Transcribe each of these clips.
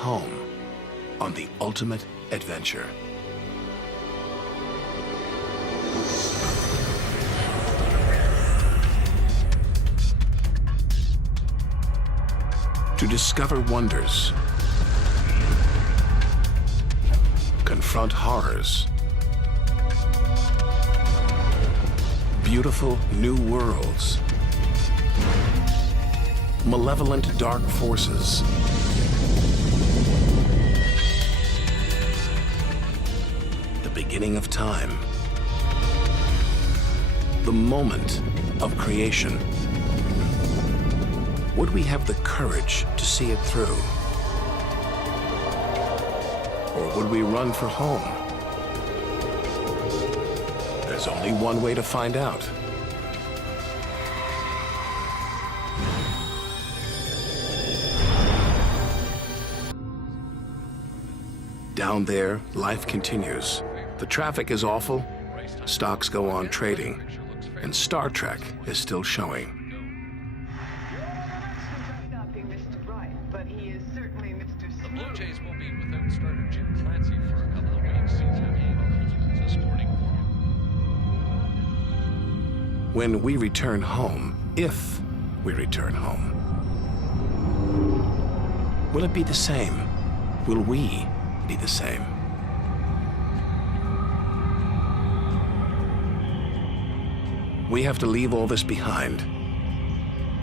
home on the ultimate adventure. To discover wonders, confront horrors, beautiful new worlds, malevolent dark forces, the beginning of time, the moment of creation. Would we have the courage to see it through? Or would we run for home? There's only one way to find out. Down there, life continues. The traffic is awful, stocks go on trading, and Star Trek is still showing. When we return home, if we return home, will it be the same? Will we be the same? We have to leave all this behind,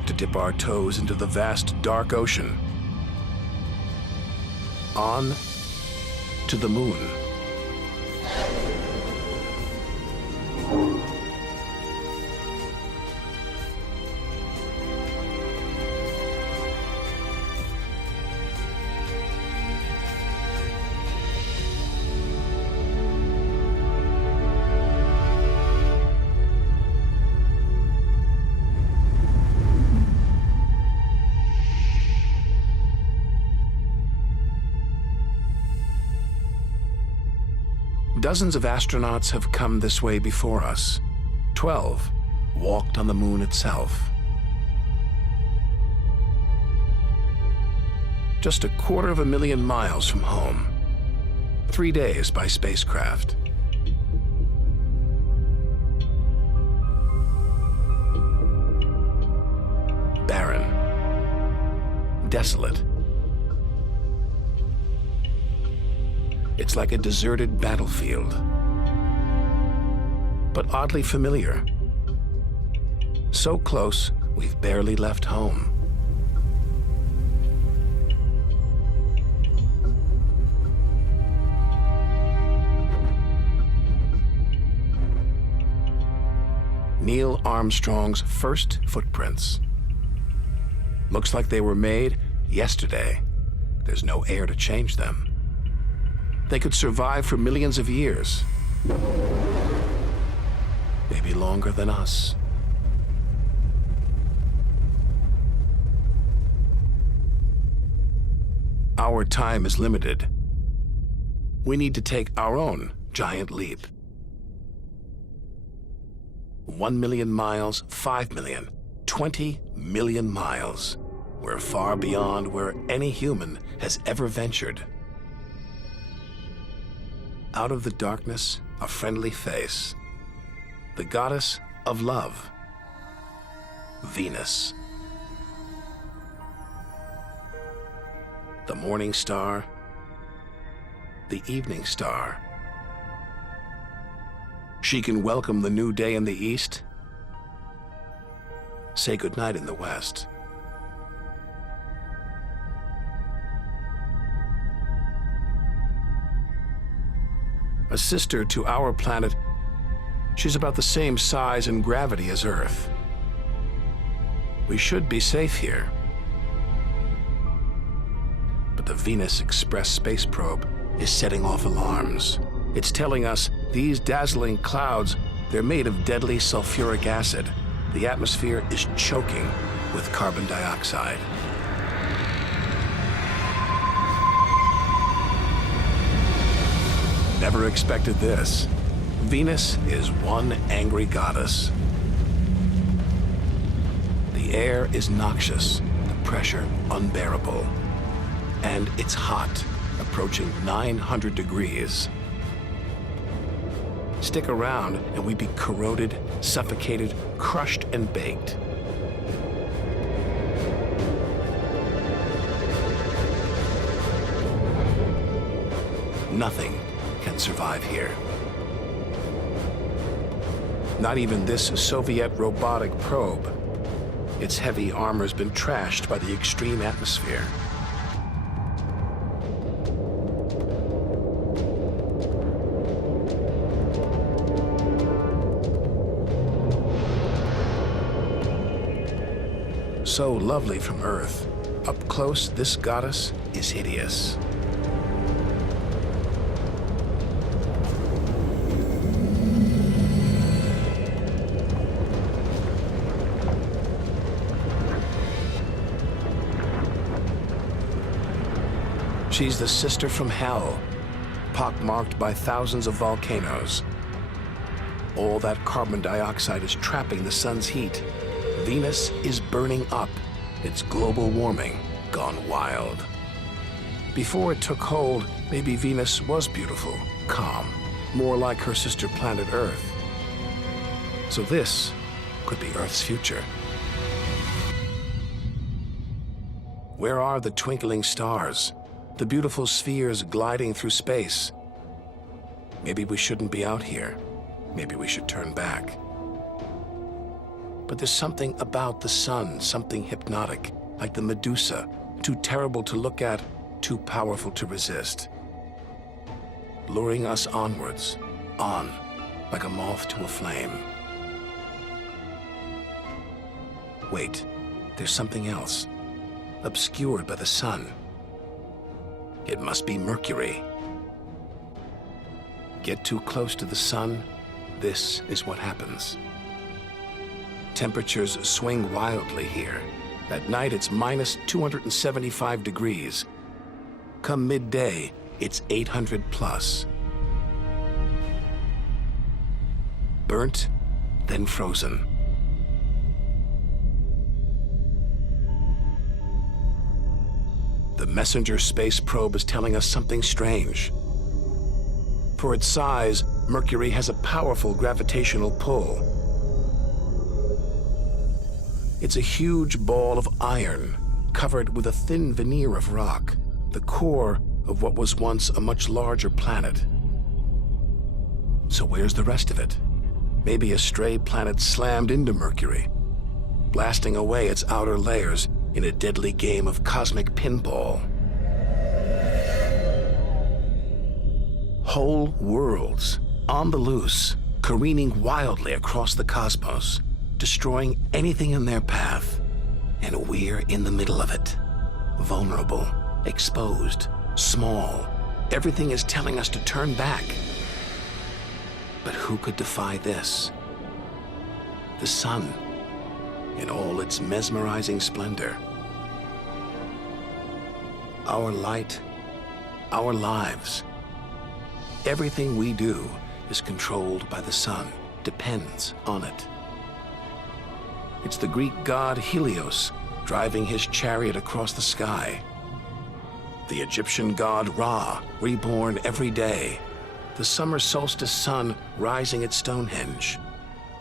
to dip our toes into the vast dark ocean, on to the moon. Dozens of astronauts have come this way before us. 12 walked on the moon itself. Just 250,000 miles from home. 3 days by spacecraft. Barren. Desolate. It's like a deserted battlefield, but oddly familiar. So close, we've barely left home. Neil Armstrong's first footprints. Looks like they were made yesterday. There's no air to change them. They could survive for millions of years. Maybe longer than us. Our time is limited. We need to take our own giant leap. 1 million miles, 5 million, 20 million miles. We're far beyond where any human has ever ventured. Out of the darkness, a friendly face. The goddess of love, Venus. The morning star, the evening star. She can welcome the new day in the east, say goodnight in the west. A sister to our planet, she's about the same size and gravity as Earth. We should be safe here. But the Venus Express space probe is setting off alarms. It's telling us these dazzling clouds, they're made of deadly sulfuric acid. The atmosphere is choking with carbon dioxide. Never expected this. Venus is one angry goddess. The air is noxious, the pressure unbearable. And it's hot, approaching 900 degrees. Stick around and we'd be corroded, suffocated, crushed, and baked. Nothing can survive here. Not even this Soviet robotic probe. Its heavy armor's been trashed by the extreme atmosphere. So lovely from Earth, up close, this goddess is hideous. She's the sister from hell, pockmarked by thousands of volcanoes. All that carbon dioxide is trapping the sun's heat. Venus is burning up. It's global warming gone wild. Before it took hold, maybe Venus was beautiful, calm, more like her sister planet Earth. So this could be Earth's future. Where are the twinkling stars? The beautiful spheres gliding through space? Maybe we shouldn't be out here. Maybe we should turn back. But there's something about the sun, something hypnotic, like the Medusa, too terrible to look at, too powerful to resist. Luring us onwards, on, like a moth to a flame. Wait, there's something else, obscured by the sun. It must be Mercury. Get too close to the sun, this is what happens. Temperatures swing wildly here. At night, it's minus 275 degrees. Come midday, it's 800 plus. Burnt, then frozen. The Messenger space probe is telling us something strange. For its size, Mercury has a powerful gravitational pull. It's a huge ball of iron, covered with a thin veneer of rock, the core of what was once a much larger planet. So where's the rest of it? Maybe a stray planet slammed into Mercury, blasting away its outer layers in a deadly game of cosmic pinball. Whole worlds, on the loose, careening wildly across the cosmos, destroying anything in their path. And we're in the middle of it. Vulnerable, exposed, small. Everything is telling us to turn back. But who could defy this? The sun, in all its mesmerizing splendor. Our light, our lives. Everything we do is controlled by the sun, depends on it. It's the Greek god Helios driving his chariot across the sky. The Egyptian god Ra, reborn every day. The summer solstice sun rising at Stonehenge.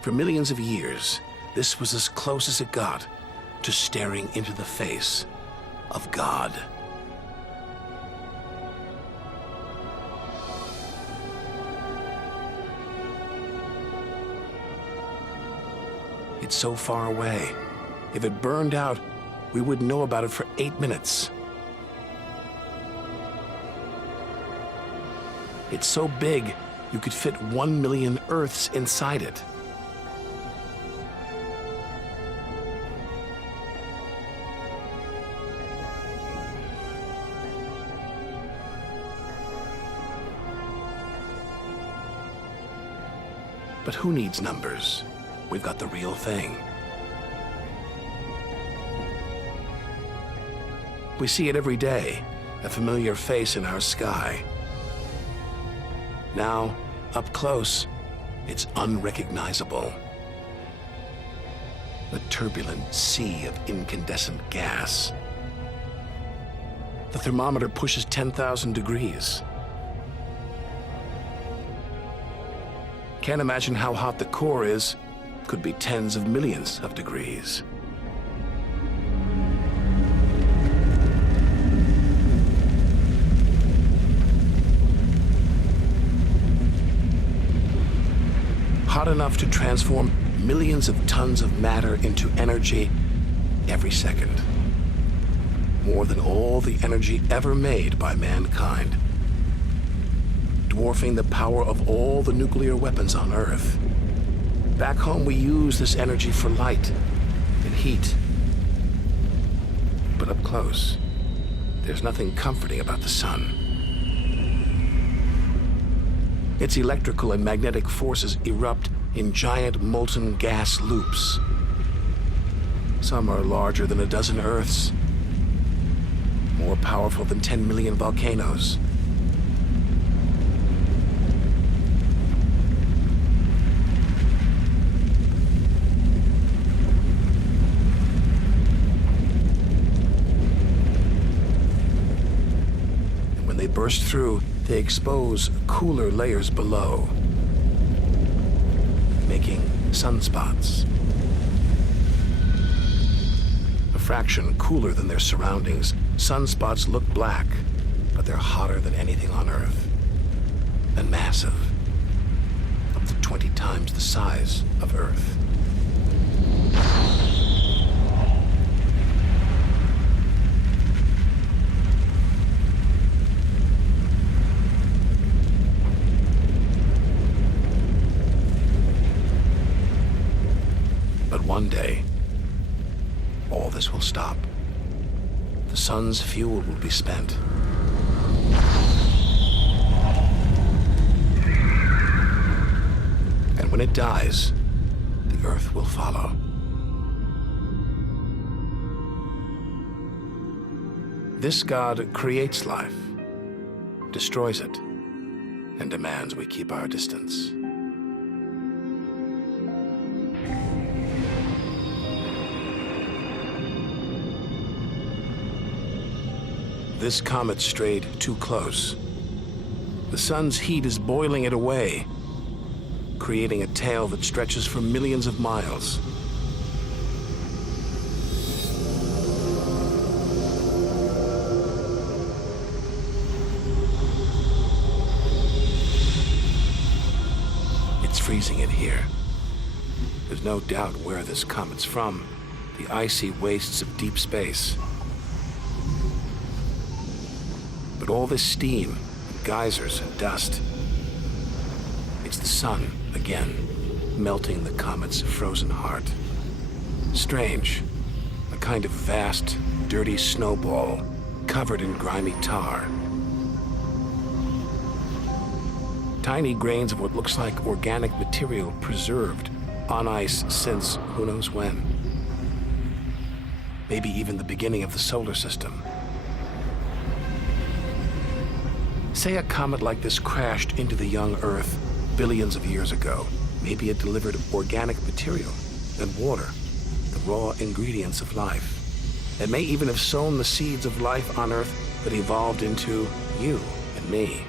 For millions of years, this was as close as it got to staring into the face of God. It's so far away. If it burned out, we wouldn't know about it for 8 minutes. It's so big, you could fit 1 million Earths inside it. But who needs numbers? We've got the real thing. We see it every day, a familiar face in our sky. Now, up close, it's unrecognizable. A turbulent sea of incandescent gas. The thermometer pushes 10,000 degrees. Can't imagine how hot the core is. Could be tens of millions of degrees. Hot enough to transform millions of tons of matter into energy every second. More than all the energy ever made by mankind. Dwarfing the power of all the nuclear weapons on Earth. Back home, we use this energy for light and heat. But up close, there's nothing comforting about the sun. Its electrical and magnetic forces erupt in giant molten gas loops. Some are larger than a dozen Earths, more powerful than 10 million volcanoes. And when they burst through, they expose cooler layers below, making sunspots. A fraction cooler than their surroundings, sunspots look black, but they're hotter than anything on Earth. And massive, up to 20 times the size of Earth. But one day, all this will stop. The sun's fuel will be spent. And when it dies, the Earth will follow. This God creates life, destroys it, and demands we keep our distance. This comet strayed too close. The sun's heat is boiling it away, creating a tail that stretches for millions of miles. It's freezing it here. There's no doubt where this comet's from, the icy wastes of deep space. But all this steam, geysers and dust, it's the sun again, melting the comet's frozen heart. Strange, a kind of vast, dirty snowball covered in grimy tar. Tiny grains of what looks like organic material preserved on ice since who knows when. Maybe even the beginning of the solar system. Say a comet like this crashed into the young Earth billions of years ago. Maybe it delivered organic material and water, the raw ingredients of life. It may even have sown the seeds of life on Earth that evolved into you and me.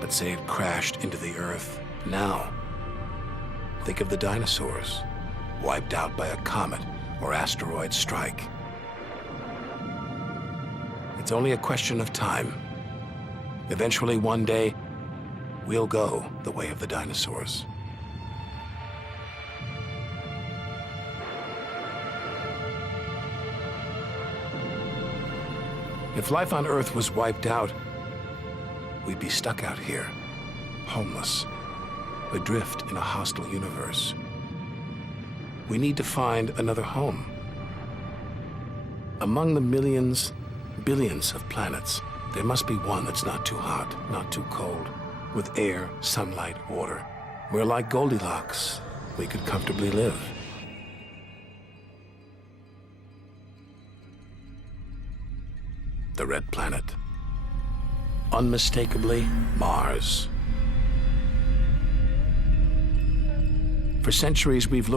But say it crashed into the Earth now. Think of the dinosaurs, wiped out by a comet or asteroid strike. It's only a question of time. Eventually, one day, we'll go the way of the dinosaurs. If life on Earth was wiped out, we'd be stuck out here, homeless. Adrift in a hostile universe. We need to find another home. Among the millions, billions of planets, there must be one that's not too hot, not too cold, with air, sunlight, water. Where, like Goldilocks, we could comfortably live. The Red Planet. Unmistakably Mars. For centuries, we've looked